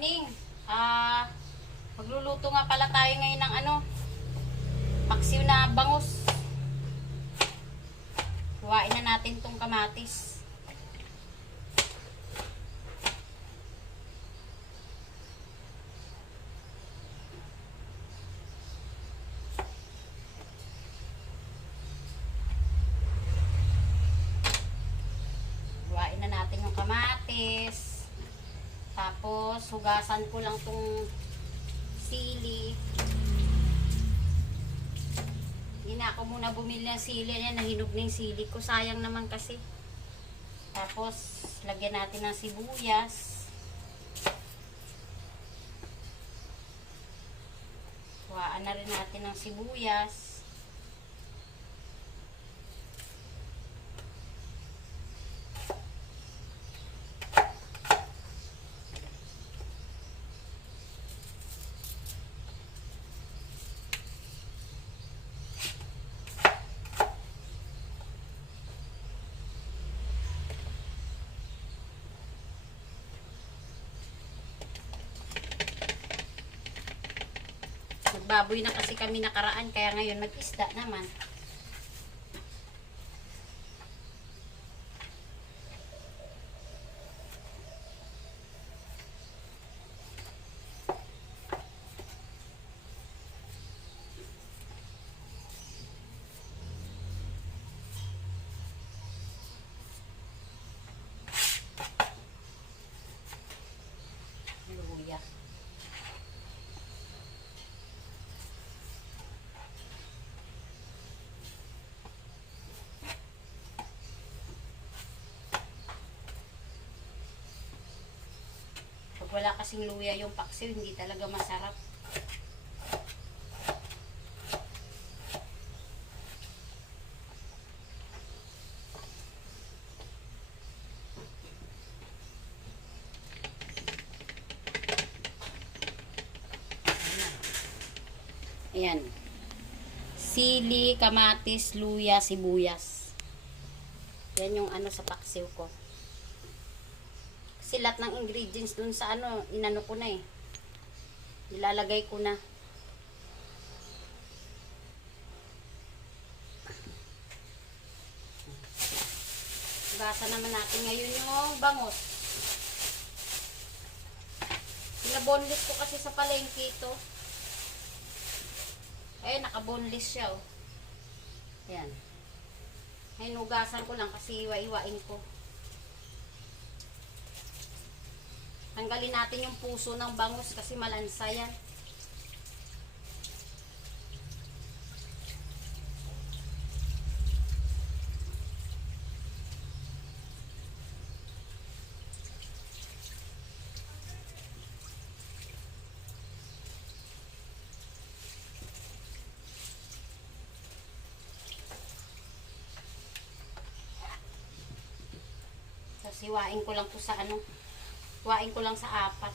morning. Magluluto nga pala tayo ngayon ng paksiw na bangus. Huwain na natin tong kamatis. Huwain na natin yung kamatis. Tapos, hugasan ko lang tong sili. Hindi na ako muna bumili ng sili. Ayan, nahinog na yung sili ko. Sayang naman kasi. Tapos, lagyan natin ng sibuyas. Huwaan na rin natin ng sibuyas. Nagbaboy na kasi kami nakaraan, kaya ngayon mag-isda naman. Luya. Pag wala kasing luya yung paksiw, hindi talaga masarap. Ayan. Sili, kamatis, luya, sibuyas. Yan yung sa paksiw ko. Kasi lahat ng ingredients dun sa inano ko na eh. Ilalagay ko na. Gasa naman natin ngayon yung bangus. Pinaboneless ko kasi sa palengke ito. Ayun, naka-boneless siya oh. Ayan. Ngayon, hugasan ko lang kasi iwa-iwain ko. Tanggalin natin yung puso ng bangus kasi malansa yan. Tapos hiwain ko lang po sa hiwain ko lang sa 4.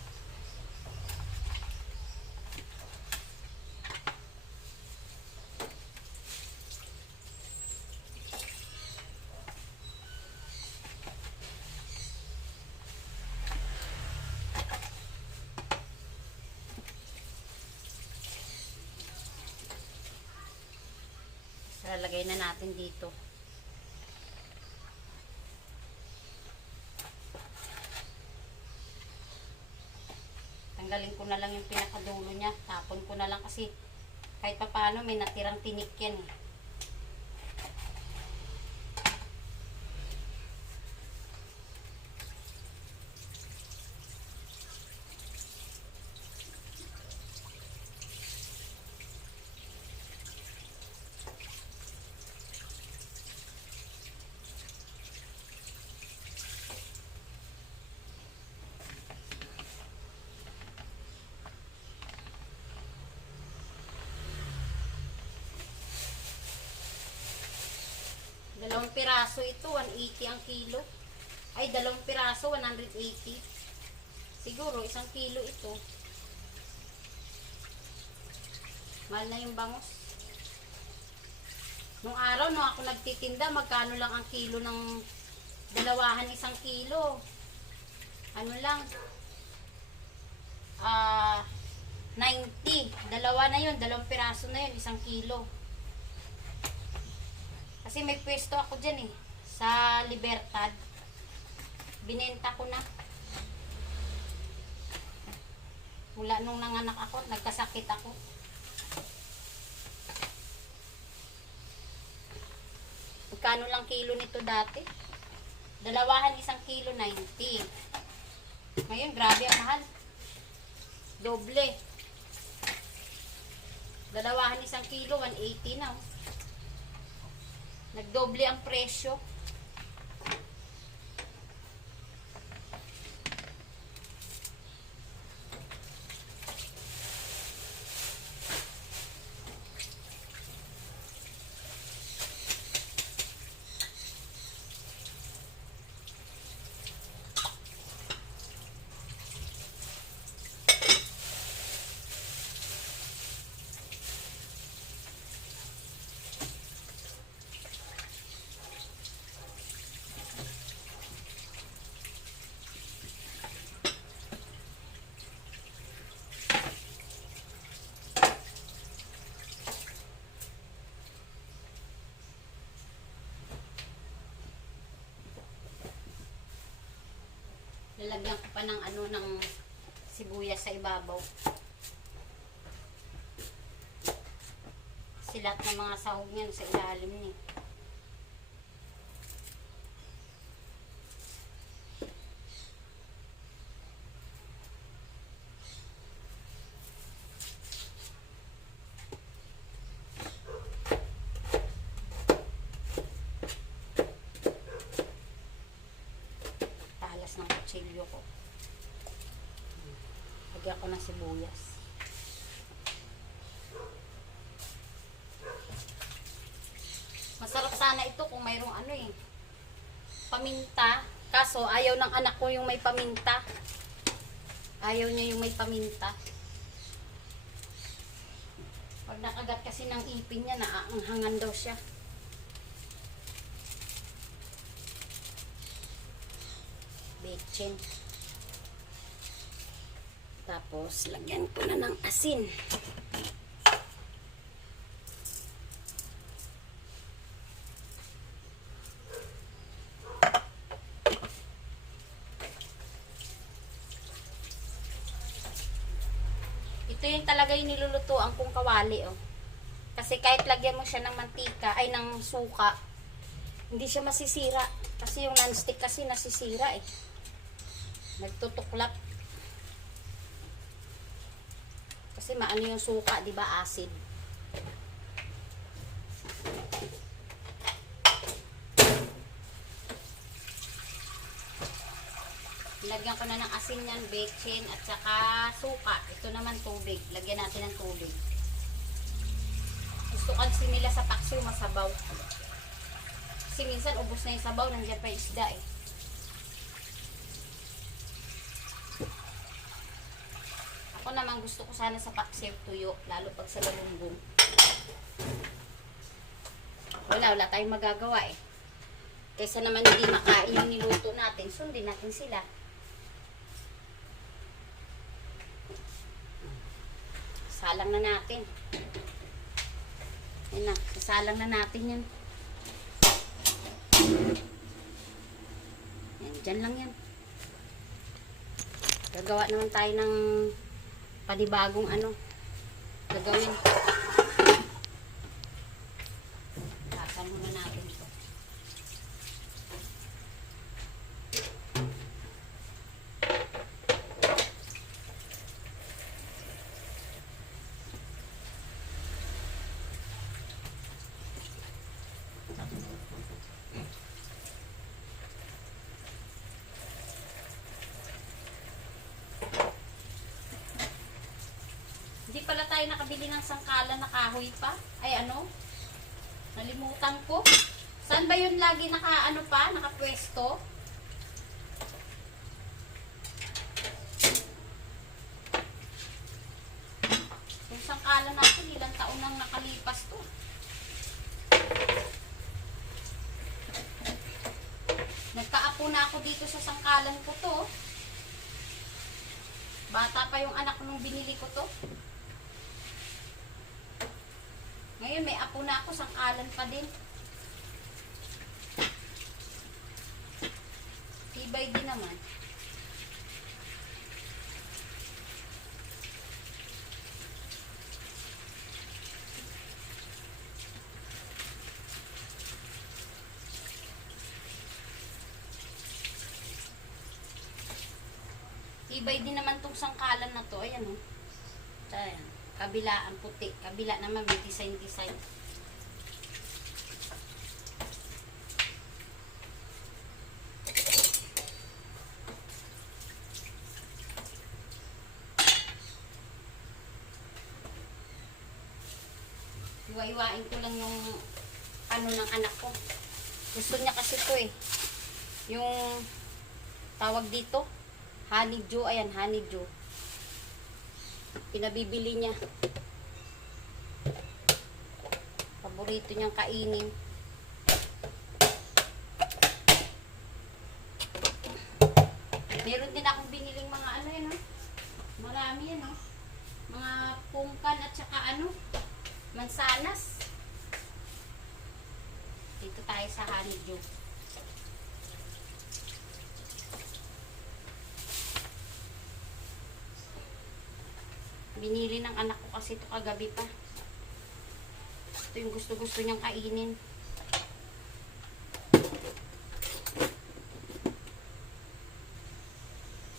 Lalagay na natin dito. Tanggalin ko na lang yung pinakadulo niya. Tapon ko na lang kasi kahit pa paano may natirang tinik yan eh. Dalawang piraso ito, 180 ang kilo. Ay, dalawang piraso, 180. Siguro, 1 kilo ito. Mahal na yung bangus. Nung araw, nung ako nagtitinda, magkano lang ang kilo ng dalawahan 1 kilo. Ano lang, 90. Dalawa na yun, 2 piraso na yun, 1 kilo. Kasi may pwesto ako dyan eh, sa Libertad. Binenta ko na. Mula nung nanganak ako, nagkasakit ako. Magkano lang kilo nito dati? Dalawahan 1 kilo, 90. Ngayon, grabe ang mahal. Doble. Dalawahan 1 kilo, 180 na. Nagdoble ang presyo. Lalagyan ko pa ng ng sibuyas sa ibabaw. Kasi lahat ng mga sahog niyan sa ilalim ni. Ng kutsilyo ko. Lagyan ko ng sibuyas. Masarap sana ito kung mayroong paminta. Kaso ayaw ng anak ko yung may paminta. Ayaw niya yung may paminta. Pag nakagat kasi ng ipin niya, naaanghangan daw siya. Bechin. Tapos, lagyan ko na ng asin. Ito yung talaga yung nilulutuan kong kawali, oh. Kasi kahit lagyan mo siya ng mantika, ay ng suka, hindi siya masisira. Kasi yung non-stick kasi nasisira eh. Nagtutuklap. Kasi maano yung suka, di ba? Acid. Lagyan ko na ng asin yan, bechin, at saka suka. Ito naman tubig. Lagyan natin ng tubig. Gusto kasi nila sa paksiw masabaw. Kasi minsan ubos na yung sabaw, nandiyan pa yung isda eh. Ako naman gusto ko sana sa paksiw tuyo, lalo pag sa lalunggong. Wala tayong magagawa eh. Kaysa naman hindi makain yung niluto natin, sundin natin sila. Salang na natin. Yan na, sasalang na natin yan. Yan, dyan lang yan. Gagawa naman tayo ng panibagong gagawin. Tasan muna natin ito. Hindi pala tayo nakabili ng sangkalan na kahoy pa. Ay nalimutan ko. Saan ba yun lagi nakapwesto? Yung sangkalan natin, ilang taon nang nakalipas to. Nagkaapo na ako dito sa sangkalan ko to. Bata pa yung anak nung binili ko to. Ngayon may apo na ako, sangkalan pa din. Tibay din naman. Tibay din naman tong sangkalan na to. Ayan o. Ayan. Kabila ang puti. Kabila naman may design. Iwa-iwain ko lang yung ano ng anak ko. Gusto niya kasi to eh. Yung tawag dito, honeydew. Ayan, honeydew. Pinabibili niya. Paborito niyang kainin. Meron din akong biniling mga ano yun, no? Marami yan, no? Mga pungkan at saka ano, mansanas. Dito tayo sa honeydew. Binili ng anak ko kasi ito kagabi pa. Ito yung gusto-gusto niyang kainin.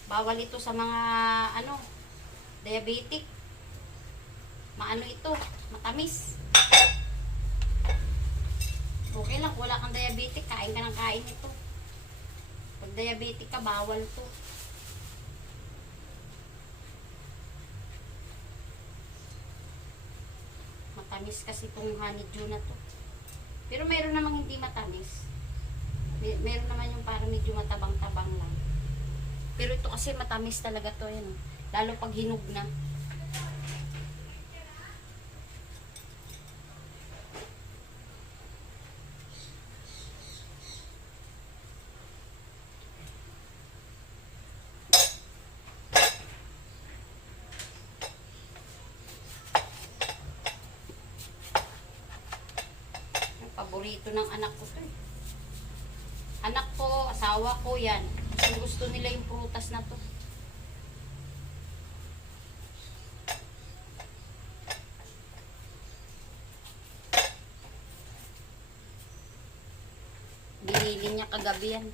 Bawal ito sa mga ano, diabetic. Maano ito, matamis. Okay lang, wala kang diabetic, kain ka ng kain ito. Pag diabetic ka, bawal to. Matamis kasi itong honeydew na to. Pero meron namang hindi matamis. Meron naman yung parang medyo matabang-tabang lang. Pero ito kasi matamis talaga to. Yan. Lalo pag hinog na. Paborito ng anak ko to eh. Anak ko, asawa ko yan. Gusto nila yung prutas na to. Binili niya kagabi yan.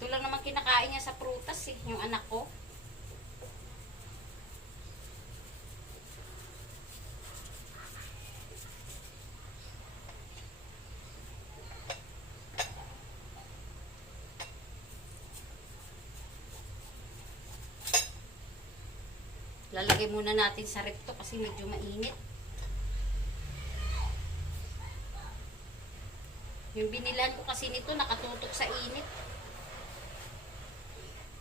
Ito lang naman kinakain niya sa prutas eh, yung anak ko. Lalagay muna natin sa ref to kasi medyo mainit. Yung binilan ko kasi nito nakatutok sa init.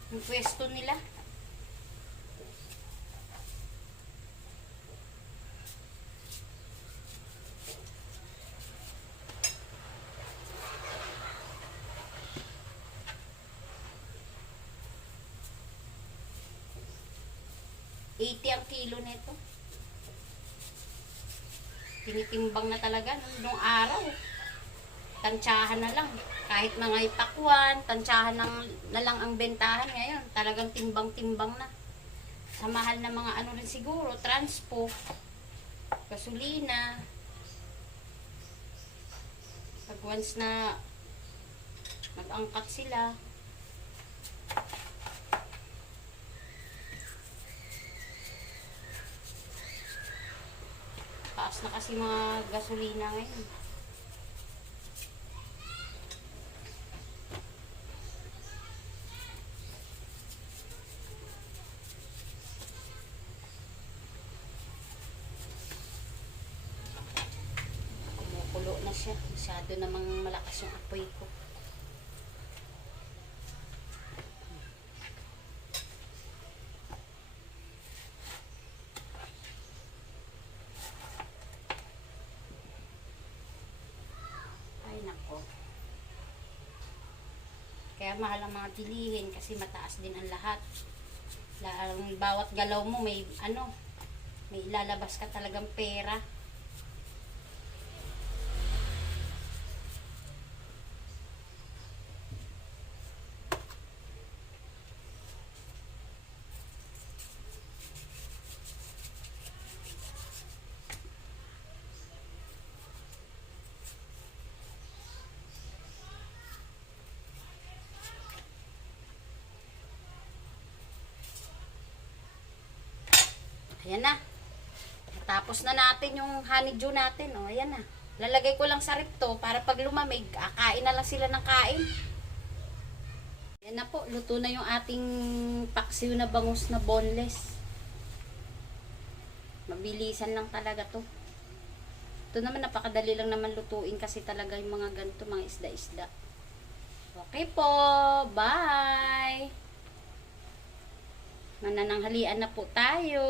Yung pwesto nila. $80 ang kilo nito. Tinitimbang na talaga nung araw. Tansyahan na lang. Kahit mga itakwan, tansyahan na lang ang bentahan ngayon. Talagang timbang-timbang na. Sa mahal na mga ano rin siguro, transpo, gasolina. Pag once na nag-angkat sila, taas na kasi mga gasolina ngayon. Kumukulo na siya. Masyado namang malakas yung apoy ko. Kaya mahal ang mga bilihin kasi mataas din ang lahat. Ang bawat galaw mo may may ilalabas ka talagang pera. Ayan na. Tapos na natin yung honeydew natin. O, ayan na. Lalagay ko lang sa ref to para pag lumamig, kain na lang sila ng kain. Ayan na po. Luto na yung ating paksiw na bangus na boneless. Mabilisan lang talaga to. Ito naman napakadali lang naman lutuin kasi talaga yung mga ganito, mga isda-isda. Okay po. Bye! Manananghalian na po tayo.